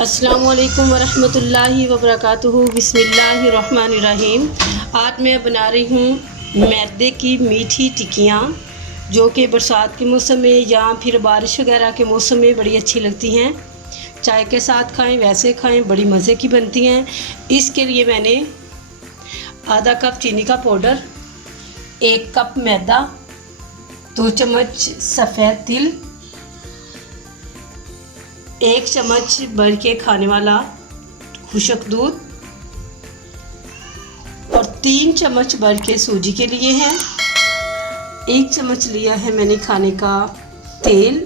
अस्सलामु अलैकुम वरहमतुल्लाहि वबरकातुहू। बिस्मिल्लाहिर्रहमानिर्रहीम। आज मैं बना रही हूँ मैदे की मीठी टिक्कियाँ, जो कि बरसात के मौसम में या फिर बारिश वगैरह के मौसम में बड़ी अच्छी लगती हैं। चाय के साथ खाएं, वैसे खाएं, बड़ी मज़े की बनती हैं। इसके लिए मैंने आधा कप चीनी का पाउडर, 1 कप मैदा, 2 चम्मच सफ़ेद तिल, 1 चम्मच भर के खाने वाला खुशक दूध और 3 चम्मच भर के सूजी के लिए है। 1 चम्मच लिया है मैंने खाने का तेल।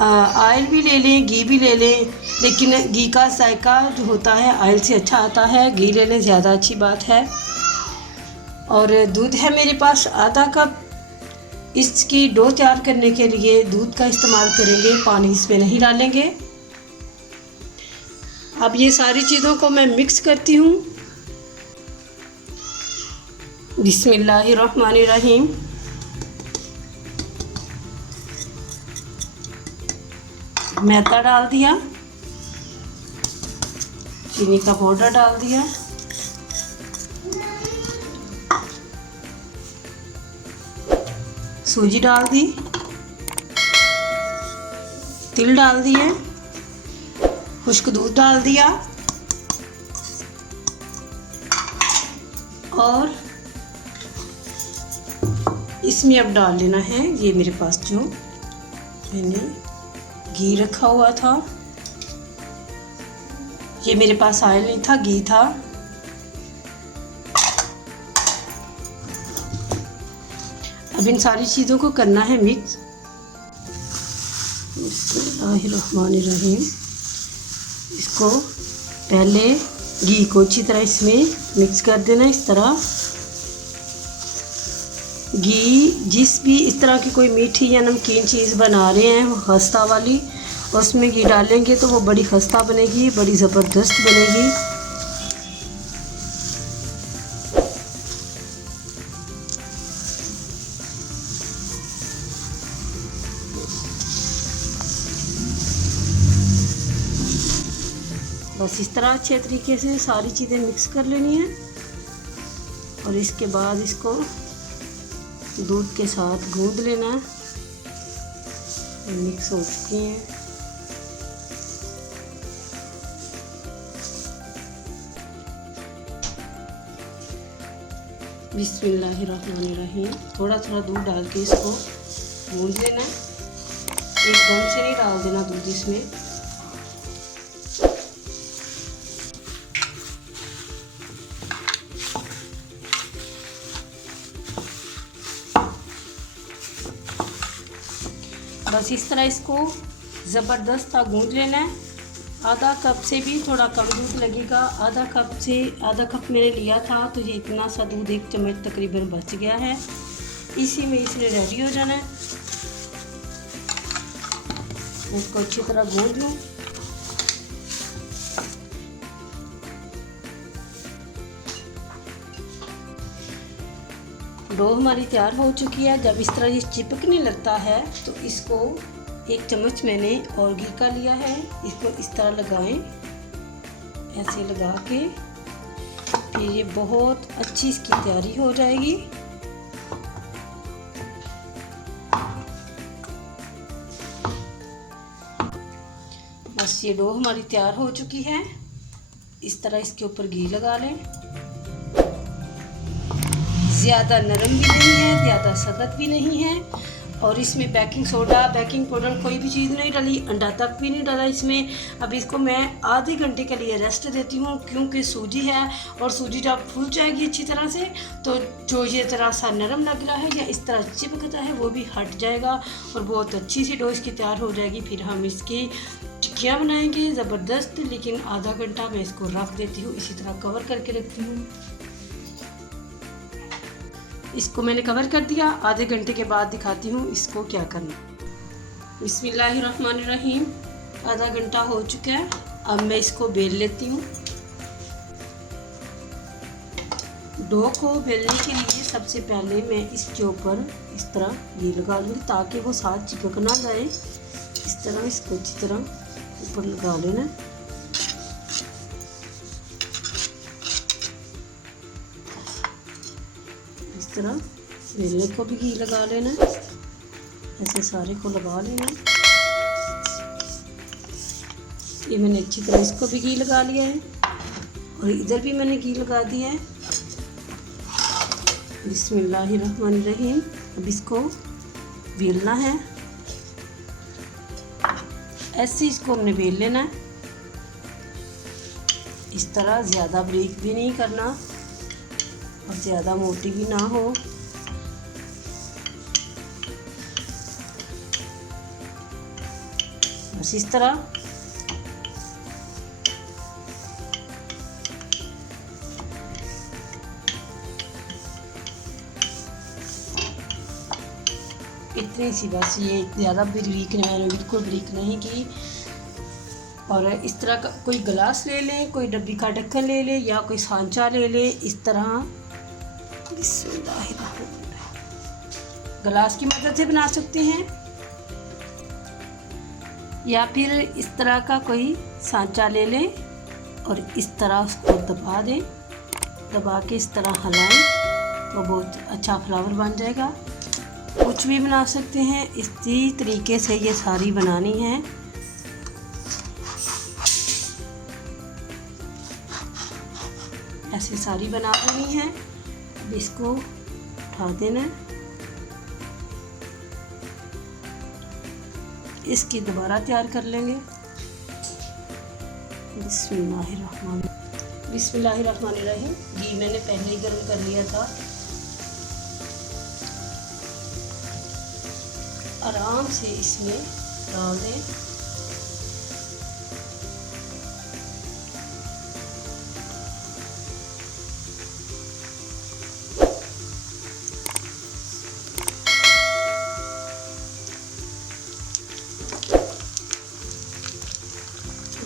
ऑयल भी ले लें, घी भी ले लें, लेकिन घी का जायका जो होता है ऑयल से अच्छा आता है, घी ले लें ज़्यादा अच्छी बात है। और दूध है मेरे पास आधा कप। इसकी डो तैयार करने के लिए दूध का इस्तेमाल करेंगे, पानी इसमें नहीं डालेंगे। अब ये सारी चीज़ों को मैं मिक्स करती हूँ। बिस्मिल्लाहिर्रहमानिर्रहीम। मैदा डाल दिया, चीनी का पाउडर डाल दिया, सूजी डाल दी, तिल डाल दिए, खुश्क दूध डाल दिया और इसमें अब डाल लेना है ये मेरे पास जो मैंने घी रखा हुआ था। ये मेरे पास ऑयल नहीं था, घी था। अब इन सारी चीज़ों को करना है मिक्स। बिस्मिल्लाहिर्रहमानिर्रहीम। इसको पहले घी को अच्छी तरह इसमें मिक्स कर देना। इस तरह घी, जिस भी इस तरह की कोई मीठी या नमकीन चीज़ बना रहे हैं वो खस्ता वाली, उसमें घी डालेंगे तो वो बड़ी खस्ता बनेगी, बड़ी ज़बरदस्त बनेगी। बस इस तरह अच्छे तरीके से सारी चीज़ें मिक्स कर लेनी है और इसके बाद इसको दूध के साथ गूंद लेना है। मिक्स हो चुकी हैं। बिस्मिल्लाहिर्रहमानिर्रहीम। थोड़ा थोड़ा दूध डाल के इसको गूंद लेना है, एकदम से नहीं डाल देना दूध इसमें। बस इस तरह इसको ज़बरदस्त गूंद लेना है। आधा कप से भी थोड़ा कम दूध लगेगा। आधा कप से आधा कप मैंने लिया था, तो ये इतना सा दूध 1 चम्मच तकरीबन बच गया है। इसी में इसने रेडी हो जाना है। इसको अच्छी तरह गूंद लूँ। डो हमारी तैयार हो चुकी है। जब इस तरह ये चिपकने लगता है तो इसको 1 चम्मच मैंने और घी का लिया है। इसको इस तरह लगाएं, ऐसे लगा के फिर ये बहुत अच्छी इसकी तैयारी हो जाएगी। बस ये डो हमारी तैयार हो चुकी है। इस तरह इसके ऊपर घी लगा लें। ज़्यादा नरम भी नहीं है, ज़्यादा सख्त भी नहीं है। और इसमें बेकिंग सोडा, बेकिंग पाउडर कोई भी चीज़ नहीं डाली, अंडा तक भी नहीं डाला इसमें। अब इसको मैं आधे घंटे के लिए रेस्ट देती हूँ, क्योंकि सूजी है और सूजी जब फूल जाएगी अच्छी तरह से तो जो ये ज़रा सा नरम लग रहा है या इस तरह चिपकता है वो भी हट जाएगा और बहुत अच्छी सी डो इसकी तैयार हो जाएगी। फिर हम इसकी टिक्कियाँ बनाएंगे ज़बरदस्त। लेकिन आधा घंटा मैं इसको रख देती हूँ, इसी तरह कवर करके रखती हूँ। इसको मैंने कवर कर दिया। आधे घंटे के बाद दिखाती हूँ इसको क्या करना। बिस्मिल्लाहिर्रहमानिर्रहीम। आधा घंटा हो चुका है। अब मैं इसको बेल लेती हूँ। डो को बेलने के लिए सबसे पहले मैं इसके ऊपर इस तरह ये लगा लूँगी ताकि वो साथ चिपक ना जाए। इस तरह इसको अच्छी तरह ऊपर लगा लेना। तरह वेलने को भी घी लगा लेना, ऐसे सारे को लगा लेना। ये मैंने अच्छी तरह इसको भी घी लगा लिया है और इधर भी मैंने घी लगा दिया है। बिस्मिल्लाहिर्रहमानिर्रहीम। अब इसको बेलना है, ऐसे इसको हमने बेल लेना है। इस तरह ज़्यादा बारीक भी नहीं करना और ज़्यादा मोटी भी ना हो। बस इस तरह। इतनी सी बस, ये ज़्यादा बारीक मैंने बिल्कुल बारीक नहीं की। और इस तरह का कोई गिलास ले लें, कोई डब्बी का ढक्कन ले लें या कोई सांचा ले लें। इस तरह गिलास की मदद से बना सकते हैं या फिर इस तरह का कोई सांचा ले लें और इस तरह उसको दबा दें। दबा के इस तरह हिलाएं तो बहुत अच्छा फ्लावर बन जाएगा। कुछ भी बना सकते हैं, इसी तरीके से ये सारी बनानी है। ऐसे सारी बना देनी है। अब इसको उठा देना है, इसकी दोबारा तैयार कर लेंगे। बिस्मिल्लाहिर्रहमानिर्रहीम। घी मैंने पहले ही गर्म कर लिया था। आराम से इसमें डाल दें।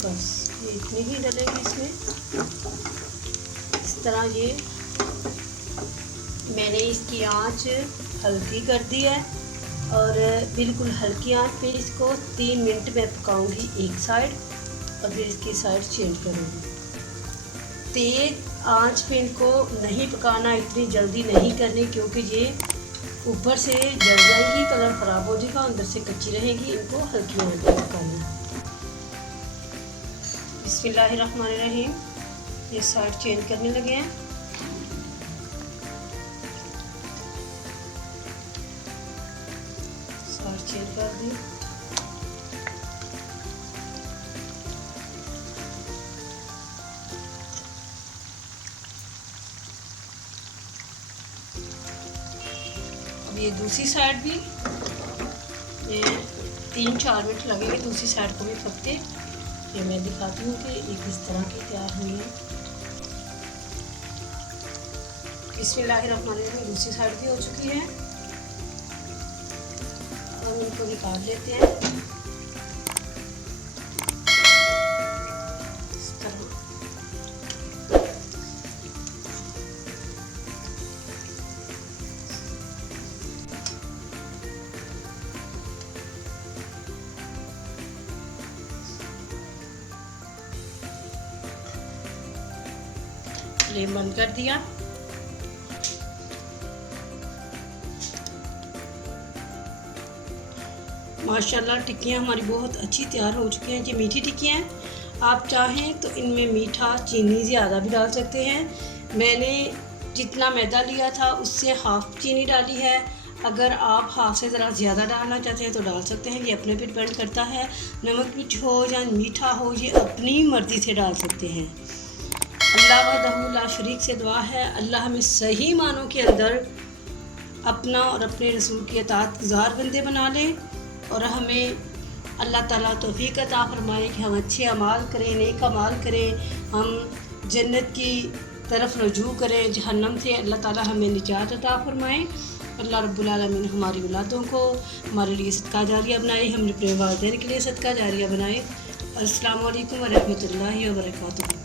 बस ये इतनी ही डलेगी इसमें। इस तरह ये मैंने इसकी आंच हल्की कर दी है और बिल्कुल हल्की आंच पे इसको 3 मिनट में पकाऊंगी एक साइड और फिर इसकी साइड चेंज करूँगी। तेज आंच पे इनको नहीं पकाना, इतनी जल्दी नहीं करनी क्योंकि ये ऊपर से जल जाएगी, कलर ख़राब हो जाएगा, अंदर से कच्ची रहेगी। इनको हल्की आंच पे पकाना है। बिस्मिल्लाहिर्रहमानिर्रहीम। ये साइड चेंज करने लगे हैं। साइड चेंज कर दी। अब ये दूसरी साइड भी, ये 3-4 मिनट लगेंगे दूसरी साइड को भी पकते। ये मैं दिखाती हूँ कि ये किस तरह की तैयार हुई है। बिस्मिल्लाहिर्रहमानिर्रहीम। दूसरी साइड भी हो चुकी है। हम इनको निकाल लेते हैं। इस तरह फ्लेम बंद कर दिया। माशाल्लाह टिक्कियाँ हमारी बहुत अच्छी तैयार हो चुकी हैं। ये मीठी टिक्कियाँ हैं। आप चाहें तो इनमें मीठा चीनी ज़्यादा भी डाल सकते हैं। मैंने जितना मैदा लिया था उससे हाफ़ चीनी डाली है। अगर आप हाफ़ से ज़रा ज़्यादा डालना चाहते हैं तो डाल सकते हैं, ये अपने पे डिपेंड करता है। नमक मिर्च हो या मीठा हो, ये अपनी मर्ज़ी से डाल सकते हैं। अल्लाह वहदहू ला शरीक से दुआ है, अल्लाह हमें सही मानों के अंदर अपना और अपने रसूल की अताअत गुज़ार बंदे बना ले और हमें अल्लाह ताला तौफीक अता फरमाए कि हम अच्छे अमाल करें, नेक अमाल करें, हम जन्नत की तरफ रुजू करें, जहन्नम से अल्लाह ताला हमें निजात अता फरमाए। अल्लाह रब्बुल आलमीन हमारी औलादों को हमारे लिए सदका जारिया बनाए, हम अपने वालिदैन के लिए सदका जारिया बनाए। अस्सलामु अलैकुम व रहमतुल्लाहि व बरकातुहू।